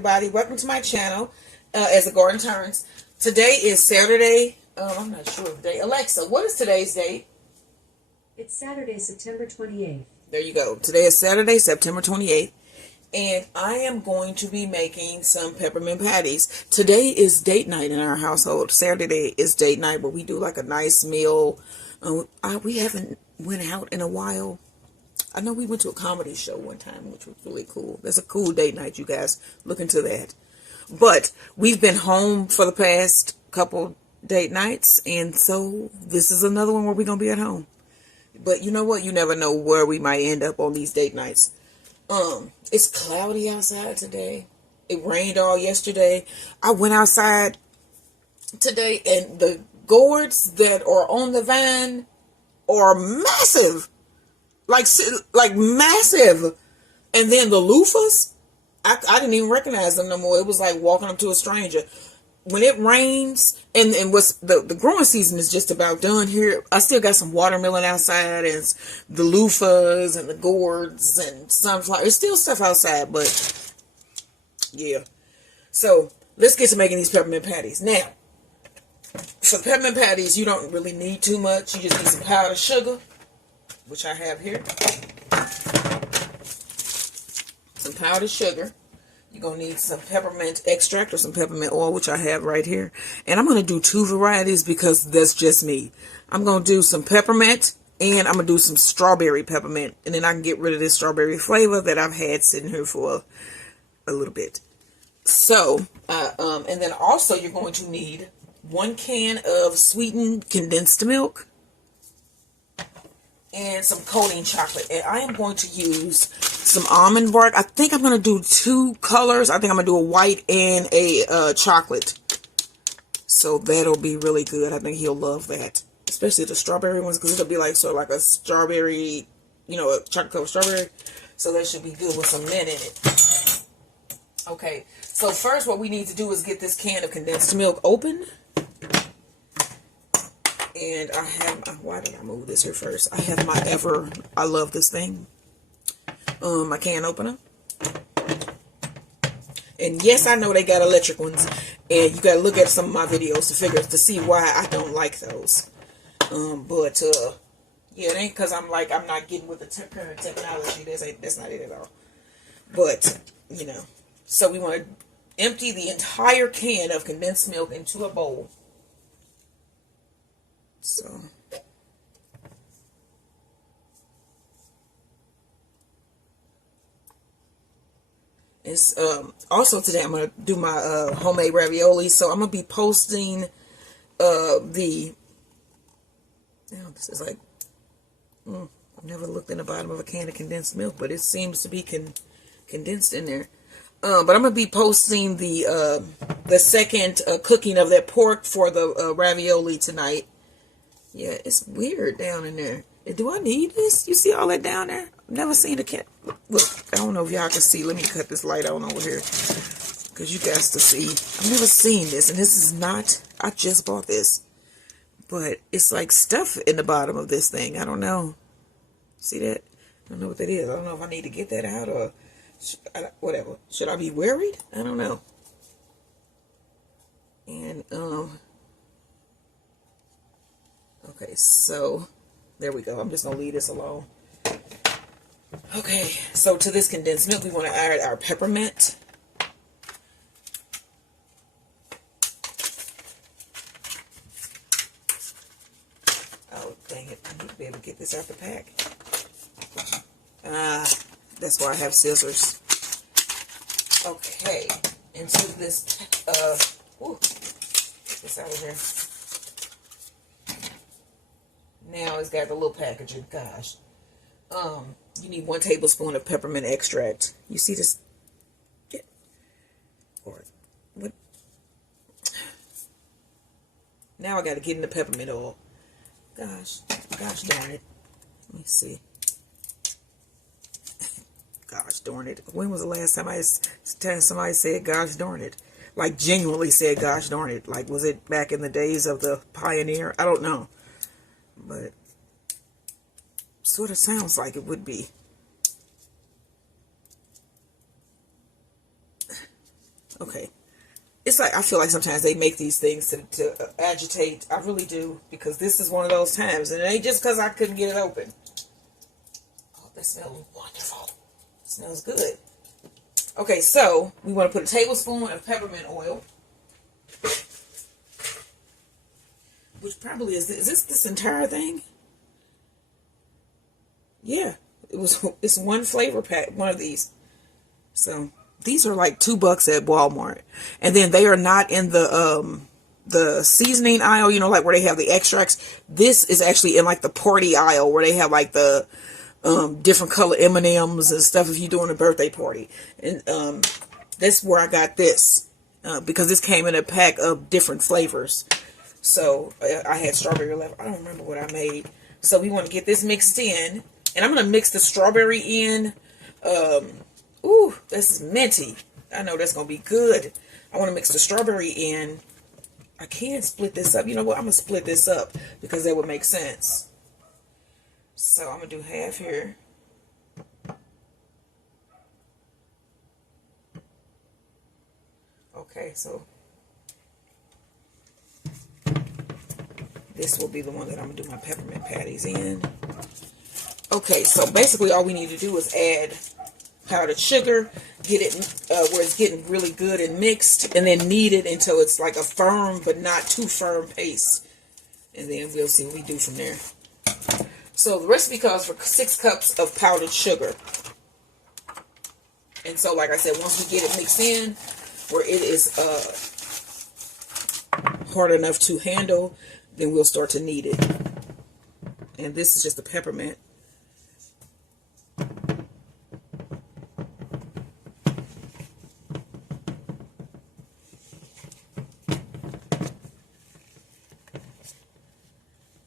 everybody. Welcome to my channel, as the garden turns. Today is Saturday. I'm not sure of the day. Alexa, what is today's date? It's Saturday, September 28th. There you go. Today is Saturday, September 28th. And I am going to be making some peppermint patties. Today is date night in our household. Saturday is date night, where we do like a nice meal. We haven't went out in a while. I know we went to a comedy show one time, which was really cool. That's a cool date night, you guys. Look into that. But we've been home for the past couple date nights, and so this is another one where we're going to be at home. But you know what? You never know where we might end up on these date nights. It's cloudy outside today. It rained all yesterday. I went outside today, and the gourds that are on the vine are massive. Like massive. And then the loofahs, I didn't even recognize them no more. It was like walking up to a stranger. When it rains, and what's the growing season is just about done here. I still got some watermelon outside, and the loofahs and the gourds and sunflower. There's still stuff outside, but yeah. So let's get to making these peppermint patties. Now, for the peppermint patties, you don't really need too much. You just need some powdered sugar, which I have here. Some powdered sugar. You're going to need some peppermint extract or some peppermint oil, which I have right here. And I'm going to do two varieties because that's just me. I'm going to do some peppermint, and I'm going to do some strawberry peppermint. And then I can get rid of this strawberry flavor that I've had sitting here for a little bit. So, and then also you're going to need 1 can of sweetened condensed milk and some coating chocolate. And I am going to use some almond bark. I think I'm going to do 2 colors. I think I'm going to do a white and a chocolate. So that'll be really good. I think he'll love that. Especially the strawberry ones, because it'll be like sort of like a strawberry, you know, a chocolate covered strawberry. So that should be good with some mint in it. Okay, so first what we need to do is get this can of condensed milk open. And I have, why did I move this here first? I have my I love this thing. My can opener. And yes, I know they got electric ones. And you got to look at some of my videos to see why I don't like those. But, yeah, it ain't because I'm not getting with the current technology. That's not it at all. But, you know. So we want to empty the entire can of condensed milk into a bowl. So, it's also today I'm gonna do my homemade ravioli. So I'm gonna be posting this is like I've never looked in the bottom of a can of condensed milk, but it seems to be condensed in there. But I'm gonna be posting the second cooking of that pork for the ravioli tonight. Yeah, it's weird down in there. Do I need this? You see all that down there? I've never seen a cat. Look, I don't know if y'all can see. Let me cut this light on over here, because you guys to see. I've never seen this, and this is not, I just bought this. But it's like stuff in the bottom of this thing. I don't know. See that? I don't know what that is. I don't know if I need to get that out or whatever. Should I be worried? I don't know. And, okay, so there we go. I'm just going to leave this alone. Okay, so to this condensed milk, we want to add our peppermint. Oh, dang it. I need to be able to get this out the pack. That's why I have scissors. Okay, into this, get this out of here. Now it's got the little packaging. Gosh. You need 1 tablespoon of peppermint extract. You see this? Yeah. Or what? Now I got to get in the peppermint oil. Gosh darn it. Let me see. Gosh darn it. When was the last time somebody said gosh darn it? Like genuinely said gosh darn it. Like, was it back in the days of the Pioneer? I don't know. But sort of sounds like it would be. like, I feel like sometimes they make these things to agitate. I really do, because this is one of those times, and it ain't just because I couldn't get it open. Oh, that smells wonderful. It smells good. Okay, so we want to put a tablespoon of peppermint oil, which probably is this entire thing? Yeah, it's one flavor pack, one of these. So these are like $2 at Walmart, and then they are not in the seasoning aisle, you know, like where they have the extracts. This is actually in like the party aisle where they have like the different color M&Ms and stuff if you're doing a birthday party. And that's where I got this, because this came in a pack of different flavors. So I had strawberry left. I don't remember what I made. So we want to get this mixed in, and I'm going to mix the strawberry in. Ooh, this is minty. I know that's going to be good. I want to mix the strawberry in. I can split this up. You know what? I'm going to split this up because that would make sense. So I'm going to do half here. Okay, so this will be the one that I'm going to do my peppermint patties in. Okay, so basically all we need to do is add powdered sugar, get it where it's getting really good and mixed, and then knead it until it's like a firm but not too firm paste. And then we'll see what we do from there. So the recipe calls for 6 cups of powdered sugar. And so like I said, once we get it mixed in where it is hard enough to handle, then we'll start to knead it. And this is just the peppermint.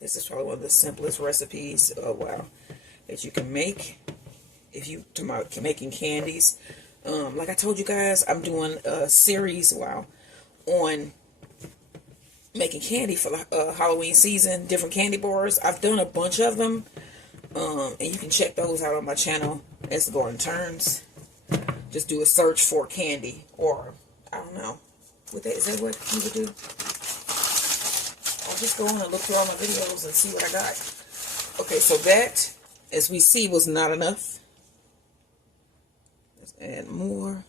This is probably one of the simplest recipes, that you can make if you making candies. Like I told you guys, I'm doing a series, on making candy for Halloween season, different candy bars. I've done a bunch of them, and you can check those out on my channel. It's going Turns. Just do a search for candy, or I don't know. Is that what you would do? I'll just go on and look through all my videos and see what I got. Okay, so that, as we see, was not enough. Let's add more.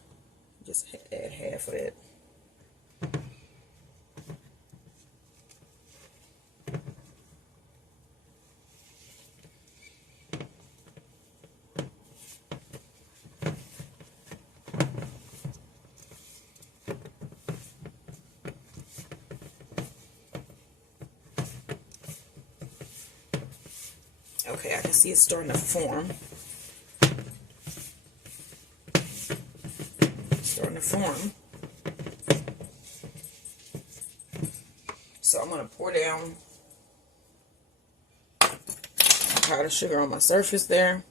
Just add half of that. Okay, I can see it's starting to form. So I'm going to pour down powdered sugar on my surface there.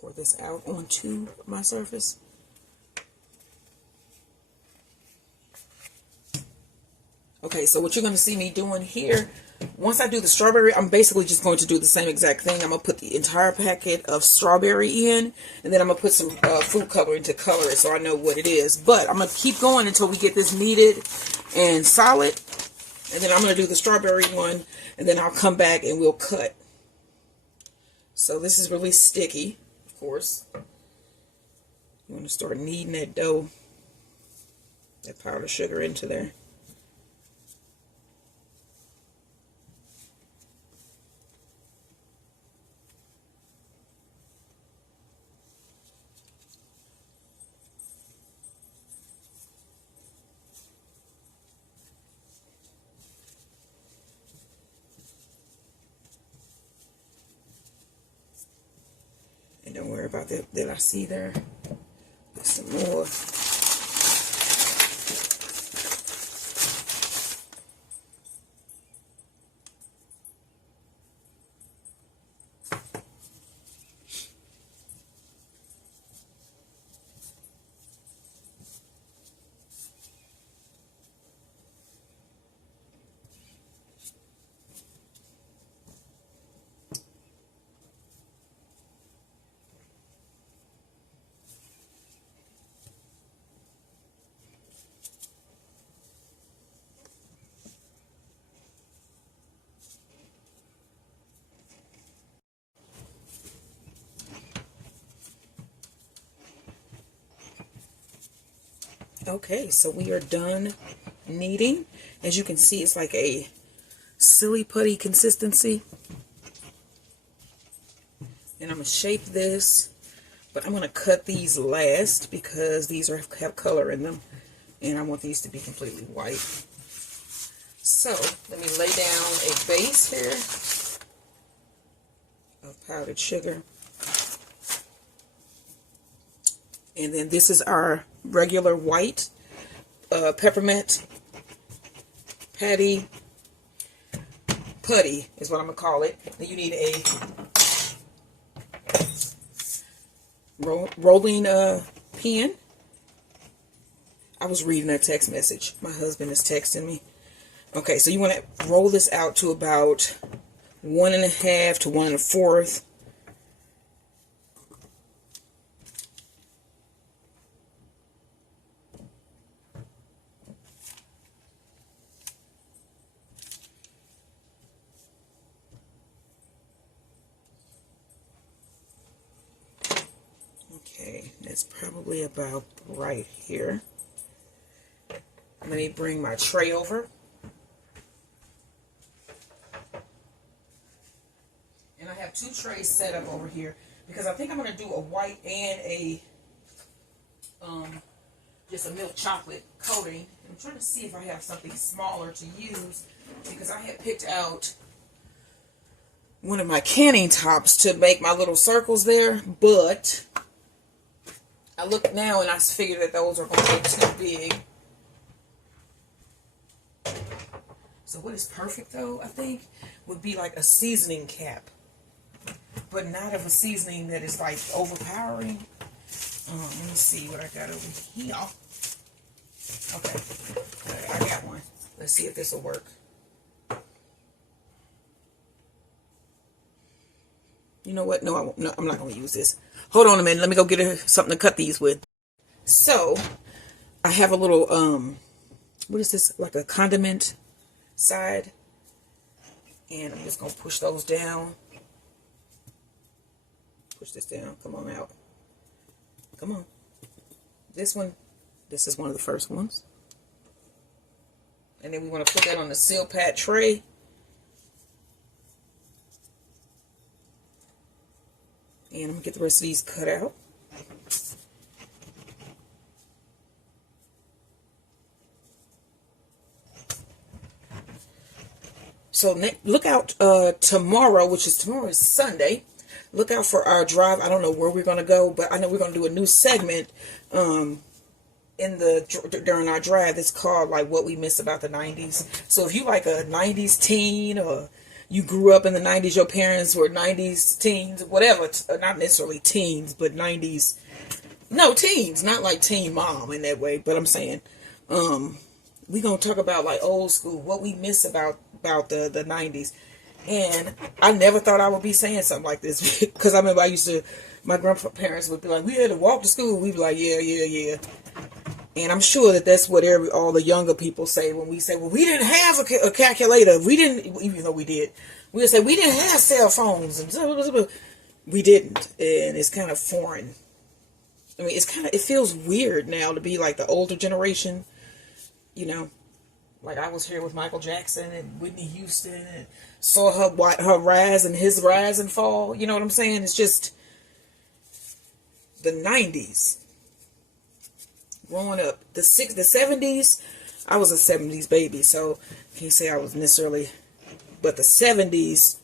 Pour this out onto my surface. Okay, so what you're going to see me doing here, once I do the strawberry, I'm basically just going to do the same exact thing. I'm going to put the entire packet of strawberry in, and then I'm going to put some food coloring to color it so I know what it is. But I'm going to keep going until we get this kneaded and solid, and then I'm going to do the strawberry one, and then I'll come back and we'll cut. So this is really sticky, of course. You want to start kneading that dough, that powdered sugar into there. And don't worry about that I see there. There's some more. Okay, so we are done kneading. As you can see, it's like a silly putty consistency. And I'm going to shape this, but I'm going to cut these last because these have color in them. And I want these to be completely white. So, let me lay down a base here of powdered sugar. And then this is our regular white peppermint patty putty is what I'm going to call it. Then you need a rolling pin. I was reading a text message. My husband is texting me. Okay, so you want to roll this out to about 1.5 to 1 1/4. Okay, that's probably about right here. Let me bring my tray over. And I have 2 trays set up over here because I think I'm going to do a white and a just a milk chocolate coating. I'm trying to see if I have something smaller to use because I had picked out one of my canning tops to make my little circles there, but I look now and I figured that those are going to be too big. So what is perfect though, I think, would be like a seasoning cap, but not of a seasoning that is like overpowering. Let me see what I got over here. Okay, I got one. Let's see if this will work. You know what? No, I won't. No, I'm not going to use this. Hold on a minute. Let me go get something to cut these with. So, I have a little, what is this? Like a condiment side. And I'm just going to push those down. Push this down. Come on out. Come on. This one, this is one of the first ones. And then we want to put that on the seal pad tray. And I'm going to get the rest of these cut out. So look out tomorrow, tomorrow is Sunday. Look out for our drive. I don't know where we're going to go, but I know we're going to do a new segment during our drive. It's called like what we miss about the 90s. So if you like a 90s teen, or you grew up in the 90s, your parents were 90s teens, whatever, not necessarily teens, but 90s, no, teens, not like teen mom in that way, but I'm saying, we're going to talk about like old school, what we miss about the 90s. And I never thought I would be saying something like this because I remember my grandparents would be like, we had to walk to school. We'd be like, yeah. And I'm sure that that's what all the younger people say when we say, well, we didn't have a calculator. We didn't, even though we did. We would say, we didn't have cell phones. And we didn't. And it's kind of foreign. I mean, it feels weird now to be like the older generation, you know. Like I was here with Michael Jackson and Whitney Houston and saw her rise and his rise and fall. You know what I'm saying? It's just the 90s. Growing up. The 70s, I was a 70s baby, so can't say I was necessarily, but the 70s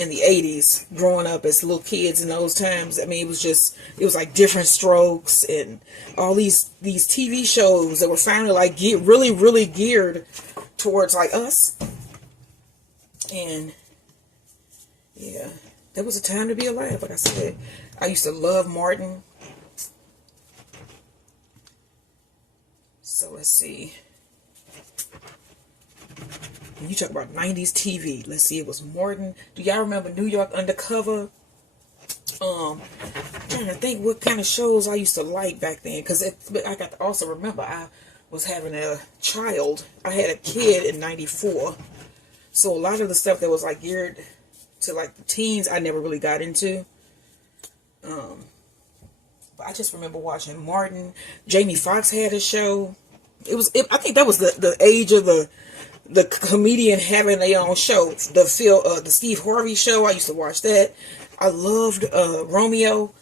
and the 80s, growing up as little kids in those times, I mean, it was like Different Strokes and all these TV shows that were finally like really, really geared towards like us. And yeah, there was a time to be alive. Like I said, I used to love Martin. So let's see. When you talk about 90s TV, let's see, it was Morton. Do y'all remember New York Undercover? I'm trying to think what kind of shows I used to like back then. Because I got to also remember I was having a child. I had a kid in 94. So a lot of the stuff that was like geared to like the teens, I never really got into. But I just remember watching Martin. Jamie Foxx had a show. I think that was the age of the comedian having their own show. The Steve Harvey show. I used to watch that. I loved Romeo.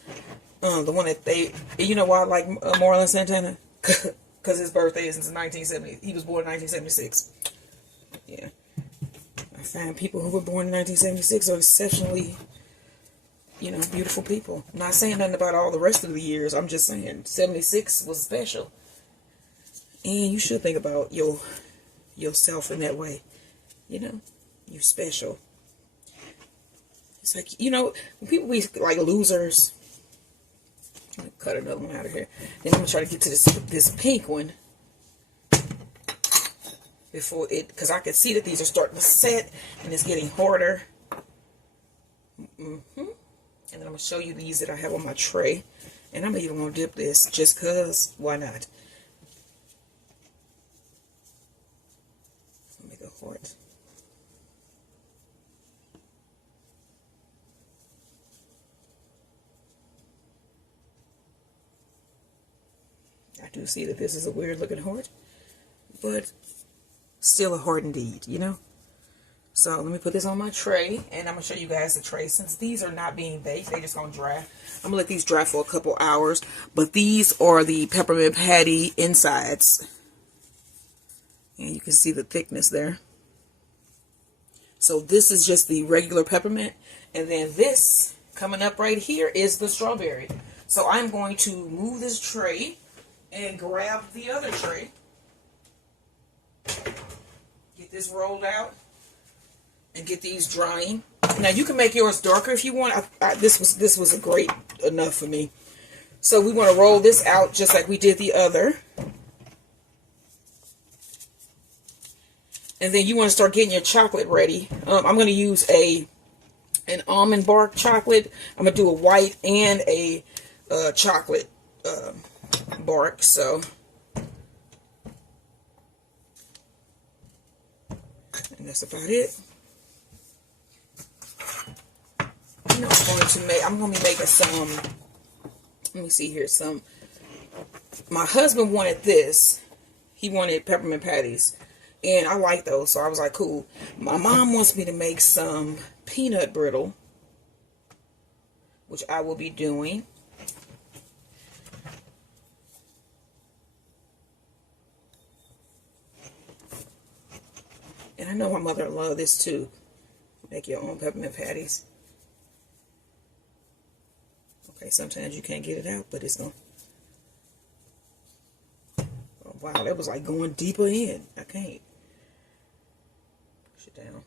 The one that you know why I like Marlon Santana? Because his birthday is in 1970. He was born in 1976. Yeah. I find people who were born in 1976 are exceptionally, beautiful people. I'm not saying nothing about all the rest of the years. I'm just saying 76 was special. And you should think about yourself in that way. You're special. It's like, when people be like losers. I'm going to cut another one out of here. Then I'm going to try to get to this pink one. Because I can see that these are starting to set. And it's getting harder. And then I'm going to show you these that I have on my tray. And I'm even going to dip this just because. Why not? Make a heart. I do see that this is a weird looking heart, but still a heart indeed, So let me put this on my tray, and I'm going to show you guys the tray. Since these are not being baked, they're just going to dry. I'm going to let these dry for a couple hours, but these are the peppermint patty insides. And you can see the thickness there. So this is just the regular peppermint, and then this coming up right here is the strawberry. So I'm going to move this tray and grab the other tray. Get this rolled out and get these drying. Now you can make yours darker if you want. This was a great enough for me. So we want to roll this out just like we did the other. And then you want to start getting your chocolate ready. I'm going to use an almond bark chocolate. I'm going to do a white and a chocolate bark. So, and that's about it. I'm going to be making some. Let me see here. My husband wanted this. He wanted peppermint patties. And I like those, so I was like, cool. My mom wants me to make some peanut brittle, which I will be doing. And I know my mother loved this too. Make your own peppermint patties. Okay, sometimes you can't get it out, but it's going. Oh, wow, that was like going deeper in. I can't. Push it down.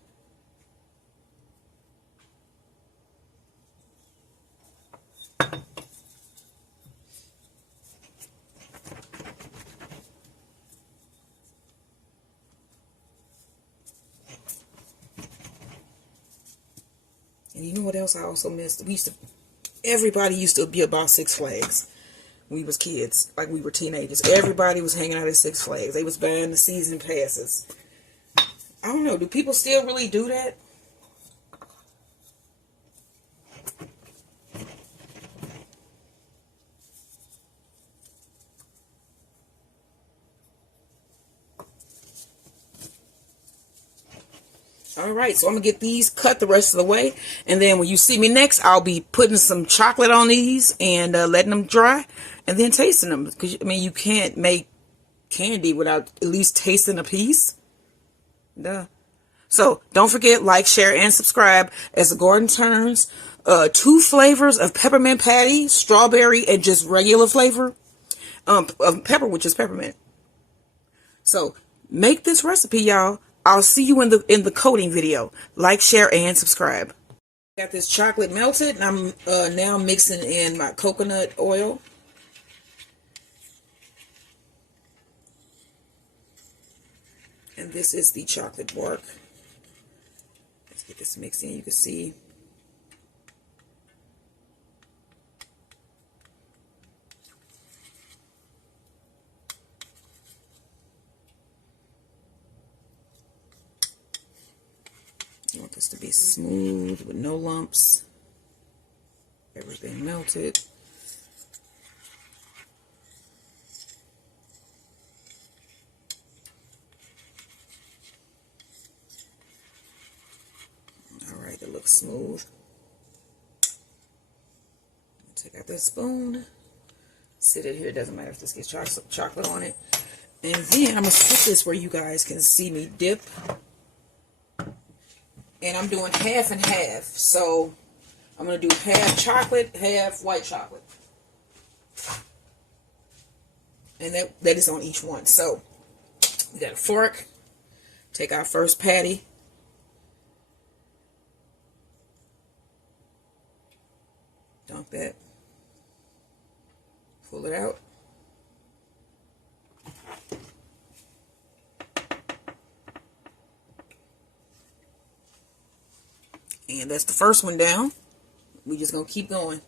And you know what else I also missed? Everybody used to be about Six Flags. We was kids, like we were teenagers. Everybody was hanging out at Six Flags. They was buying the season passes. I don't know. Do people still really do that? Alright, so I'm going to get these cut the rest of the way. And then when you see me next, I'll be putting some chocolate on these and letting them dry. And then tasting them. Because, I mean, you can't make candy without at least tasting a piece. Duh. So, don't forget, like, share, and subscribe as the garden turns. 2 flavors of peppermint patty, strawberry, and just regular flavor. Of pepper, which is peppermint. So, make this recipe, y'all. I'll see you in the coating video. Like, share, and subscribe. Got this chocolate melted, and I'm now mixing in my coconut oil. And this is the chocolate bark. Let's get this mixed in. You can see. I want this to be smooth with no lumps. Everything melted. looks smooth. Take out that spoon. Sit it here. It doesn't matter if this gets chocolate on it. And then I'm going to put this where you guys can see me dip. And I'm doing half and half. So I'm going to do half chocolate, half white chocolate. And that is on each one. So we got a fork. Take our first patty. Dunk that. Pull it out. And that's the first one down. We're just going to keep going.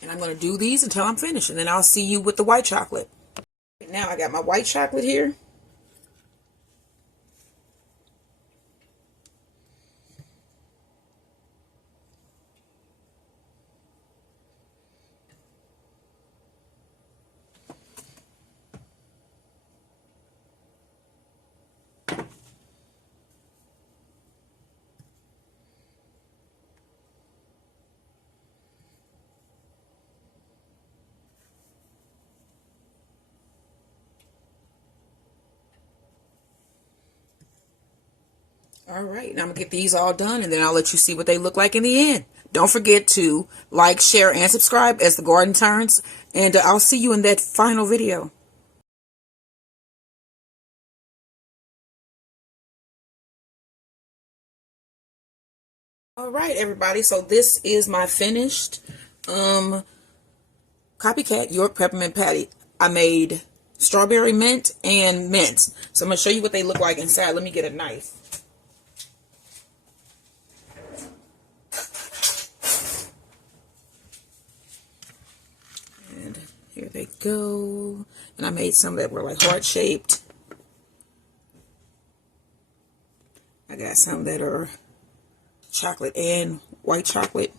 And I'm going to do these until I'm finished. And then I'll see you with the white chocolate. Now I got my white chocolate here. Alright, now I'm going to get these all done and then I'll let you see what they look like in the end. Don't forget to like, share, and subscribe as the garden turns. And I'll see you in that final video. Alright everybody, so this is my finished Copycat York Peppermint Patty. I made strawberry mint and mint. So I'm going to show you what they look like inside. Let me get a knife. Here they go. And I made some that were like heart-shaped. I got some that are chocolate and white chocolate.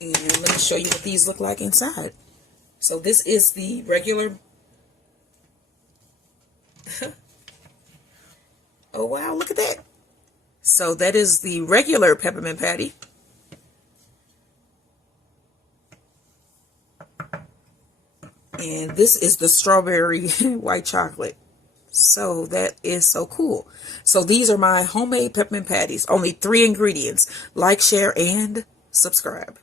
And let me show you what these look like inside. So this is the regular. Oh wow, look at that. So that is the regular peppermint patty. And this is the strawberry white chocolate. So that is so cool. So these are my homemade peppermint patties. Only 3 ingredients. Like, share, and subscribe.